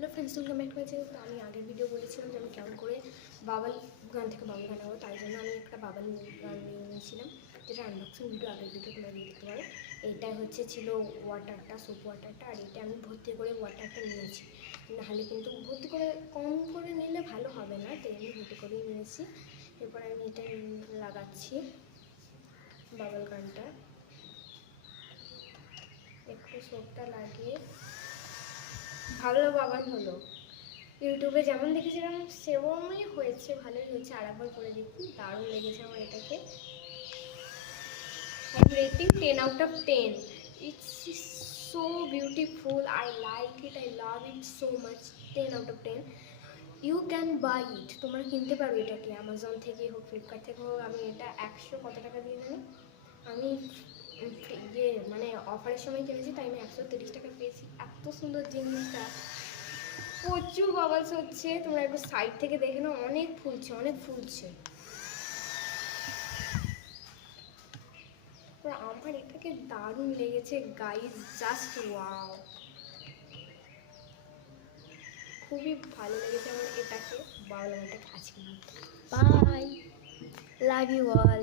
Hello friends, তুমি comment করেছে। তো আমি আগের ভিডিও বলেছিলাম যে আমি কেমন করে বাবাল গান থেকে বাবাল গান নেবো, তাই জন্য আমি একটা বাবাল গান নিয়ে নিয়েছিলাম, যেটা আনবক্সিং ভিডিও আগের ভিডিও তোমরা দিয়ে দেখতে পারো। এইটা ছিল ওয়াটারটা, সোপ ওয়াটারটা, আর এটা আমি ভর্তি করে ওয়াটারটা নিয়েছি। নাহলে কিন্তু ভর্তি করে কম করে নিলে ভালো হবে না, তাই আমি ভর্তি করেই নিয়েছি। এরপর আমি এটা লাগাচ্ছি বাবাল গানটা, একটু সোপটা লাগিয়ে ভালো বাবাল হলো। ইউটিউবে যেমন দেখেছিলাম সেরকমই হয়েছে, ভালোই হয়েছে। আর একবার করে দেখি, দারুণ লেগেছে আমার এটাকে। I'm rating 10 out of 10. It's so beautiful. I like it. I love it so much. 10 out of 10. You can buy it. তোমরা কিনতে পারো এটাকে অ্যামাজন থেকে হোক, ফ্লিপকার্ট থেকে হোক। আমি এটা 100 কত টাকা দিয়ে জানি, আমি মানে অফারের সময় কিনেছি, তাই আমি 130 টাকা পেয়েছি। এত সুন্দর জিনিসটা, প্রচুর বাবলস হচ্ছে। তোমরা একটু সাইড থেকে দেখে নাও, অনেক ফুলছে, অনেক ফুলছে। আমার এটাকে দারুণ লেগেছে গাইজ, জাস্ট ওয়াও, খুবই ভালো লেগেছে আমার এটাকে। বাবল গানটাকে আজকে বাই, লাভ ইউ অল।